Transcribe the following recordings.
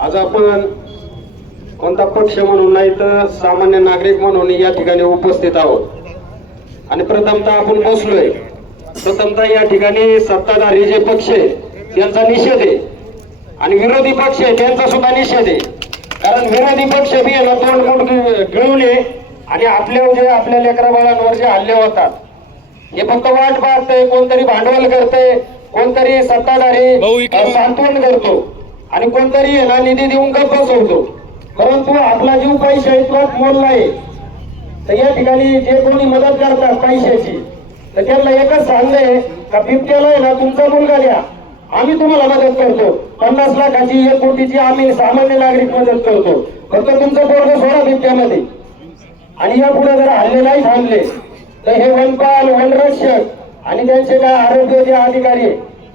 आज आपण कोणता पक्ष म्हणून नाही तर सामान्य नागरिक म्हणून या ठिकाणी उपस्थित आहोत. आणि प्रथमतः आपण बसलोय. प्रथमतः या ठिकाणी सत्ताधारी जे पक्ष आहे त्यांचा निषेध आहे. आणि विरोधी पक्ष आहे त्यांचा सुद्धा निषेध आहे. कारण विरोधी पक्ष बी यांना तोंड मोठ गिळवले आणि आपल्या जे आपल्या लेकरा बाळांवर जे हल्ले होतात हे फक्त वाट पाहतंय कोणतरी भांडवल करतंय. कोणतरी सत्ताधारी सांत्वन करतो आणि कोणतरी ना निधी देऊन गप्प बसवतो. परंतु आपला जीव पैसे इतकाच मोडला आहे तर या ठिकाणी जे कोणी मदत करतात पैशाची तर त्यांना एकच सांगलंय का बिबट्याला आहे ना तुमचा मुलगा द्या. आम्ही तुम्हाला मदत करतो. पन्नास लाखाची एक कोटीची आम्ही सामान्य नागरिक मदत करतो. फक्त तुमचं पोरग सोडा बिबट्यामध्ये. आणि या पुढे जर हल्ले नाही थांबले तर हे वनपाल वनरक्षक आणि त्यांचे काय आरोग्य जे अधिकारी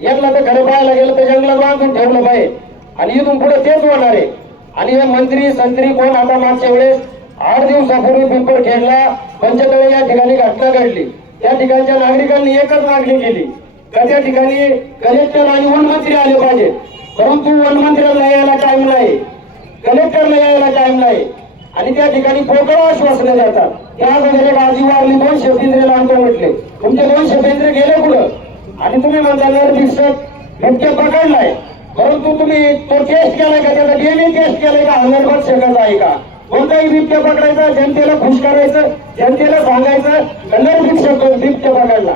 यांना तर घरं पाहायला गेलं तर जंगलात बांधून ठेवलं पाहिजे. आणि इथून पुढे तेच होणार आहे. आणि हे मंत्री संत्री कोण आता मागच्या वेळेस आठ दिवसापूर्वी पिंपरखेडला पंचतळे या ठिकाणी घटना घडली. त्या ठिकाणच्या नागरिकांनी एकच मागणी केली. का त्या ठिकाणी कलेक्टर आणि वनमंत्री आले पाहिजे. परंतु वनमंत्र्यांना यायला टाइम नाही. कलेक्टरला यायला टाइम नाही. आणि त्या ठिकाणी पोकळ आश्वासनं देतात. त्या अगोदर एक वारली म्हणून पिंजरे लावतो म्हटले. तुमचे दोन पिंजरे गेले कुठं आणि तुम्ही म्हणता दिसत शिक्षक पकडलाय. परंतु तुम्ही तो टेस्ट केलाय का? त्याचा डीएनए टेस्ट केलाय का? हंड्रेड शेकाचा आहे का? कोणताही बिबट्या पकडायचा जनतेला खुश करायचं जनतेला सांगायचं कन्नड बिबट्या पकडला.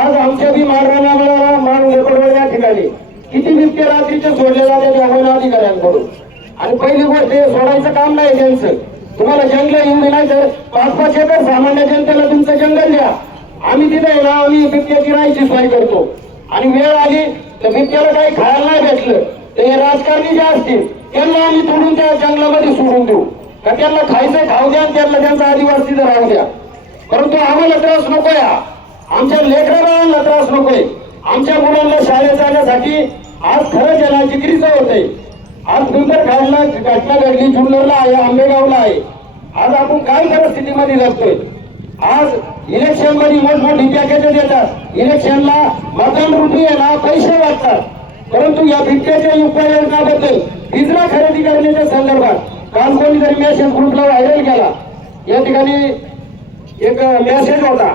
आज आमच्या बी मारणाला मान लेपडवळ या ठिकाणी. किती बिबटे रात्रीचे सोडले जाते त्या अधिकाऱ्यांकडून. आणि पहिली गोष्ट हे सोडायचं काम नाही त्यांचं. तुम्हाला जंगल येऊन नाही तर पाच पाच एकर सामान्य जनतेला तुमचं जंगल द्या. आम्ही तिथे ना आम्ही बिबट्याची राहायची सोय करतो. आणि वेळ आली तर बिबट्याला काही खायला नाही भेटलं. तर हे राजकारणी जे असतील त्यांना आम्ही तोडून त्या जंगलामध्ये सोडून देऊ. का त्यांना खायचं खाऊ द्या त्यांना त्यांचा आदिवासी तिथं राहू द्या. परंतु आम्हाला त्रास नको या आमच्या लेकरांना त्रास नकोय. आमच्या मुलांना शाळेत जाण्यासाठी आज खरं जनाची गिरीचं होतंय आज दुंदर खायला घटना घडली जुन्नरला आहे आंबेगावला आहे. आज आपण काय परिस्थितीमध्ये जगतोय आज इलेक्शनमध्ये मोठमोठी पॅकेज देतात. इलेक्शनला मतदान रुपयाला ना पैसे वाटतात. परंतु या बिबट्याच्या उपाययोजनाबद्दल पिंजरा खरेदी करण्याच्या संदर्भात काल कोणीतरी मेसेज ग्रुपला व्हायरल केला या ठिकाणी एक मेसेज होता.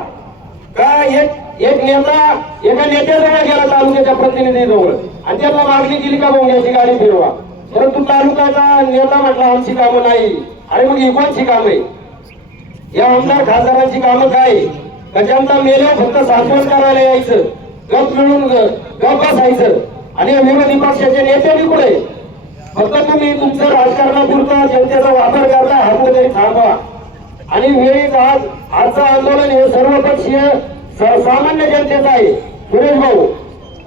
का एक एक नेता एका नेत्याजवळ गेला तालुक्याच्या प्रतिनिधीजवळ. आणि त्याला मागणी केली का बोंग्याची गाडी फिरवा. परंतु तालुक्याचा नेता म्हटला आमची कामं नाही. अरे मग ही कोणची काम आहे? या आमदार खासदारांची कामं काय? आहे? का फक्त सांत्वन करायला यायचं. गप मिळून गप बसायचं. आणि विरोधी पक्षाचे नेते बी कुठे? फक्त तुम्ही तुमचं राजकारणापुरता जनतेचा वापर करता हा कुठेतरी थांबवा. आणि वेळीच आज आजचं आंदोलन हे सर्वपक्षीय सामान्य जनतेचं आहे. सुरेश भाऊ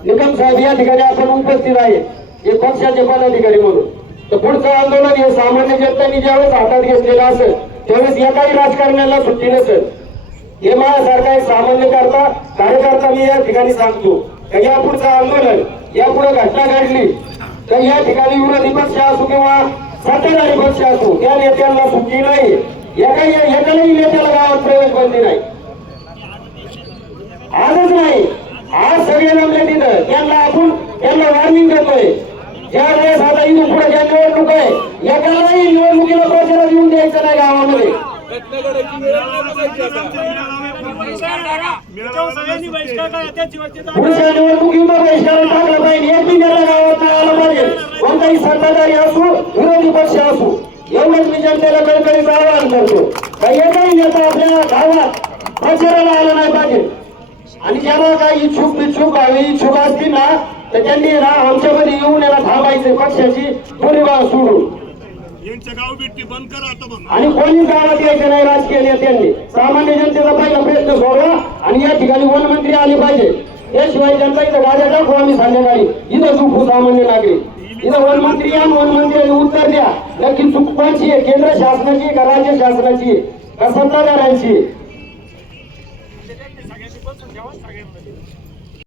निकम साहेब या ठिकाणी आपण उपस्थित आहे. हे पक्षाचे पदाधिकारी म्हणून. तर पुढचं आंदोलन हे सामान्य जनतेने ज्यावेळेस हातात घेतलेलं असेल त्यावेळेस एकाही राजकारण्याला सुट्टी नसेल. हे माझ्यासारखा एक सामान्य करता कार्यकर्ता मी या ठिकाणी सांगतो. या पुढचं आंदोलन यापुढे घटना घडली तर या ठिकाणी विरोधी पक्ष असो किंवा सत्ताधारी पक्ष असो त्या नेत्यांना सुट्टी नाही. एकाही एकाही नेत्याला गावात प्रवेश बंदी नाही. आजच नाही. आज सगळे जमले तिथं. त्यांना आपण त्यांना वॉर्निंग देतोय. ज्या वेळेस आता इथून पुढे ज्या निवडणूक आहे एकालाही पुढच्या निवडणुकीमध्ये बहिष्कार टाकला पाहिजे एक मिनिटाला गावात आलं पाहिजे. कोणताही सत्ताधारी असू विरोधी पक्ष असू एवढंच मी जनतेला कळकळीचं आवाहन करतो. का एकही नेता आपल्या गावात प्रचाराला आला नाही पाहिजे. आणि ज्यांना काही इच्छुक बिच्छुक हवी इच्छुक असतील ना तर त्यांनी ना आमच्यामध्ये येऊन याला थांबायचे पक्षाची परिवार सोडून. यांच्या गाव भेटती बंद करा आता बंद आणि कोणी गावात यायचे नाही राजकीय नेत्यांनी. सामान्य जनतेचा पहिला प्रश्न सोडवा आणि या ठिकाणी वनमंत्री आले पाहिजे. याशिवाय जनता इथं गाड्या दाखवू आम्ही संध्याकाळी. इथं चुकू सामान्य नागरिक. इथं वनमंत्री या आणि वनमंत्र्यांनी उत्तर द्या. नक्की चूक आहे केंद्र शासनाची आहे का राज्य शासनाची आहे? का सत्ताधाऱ्यांची आहे?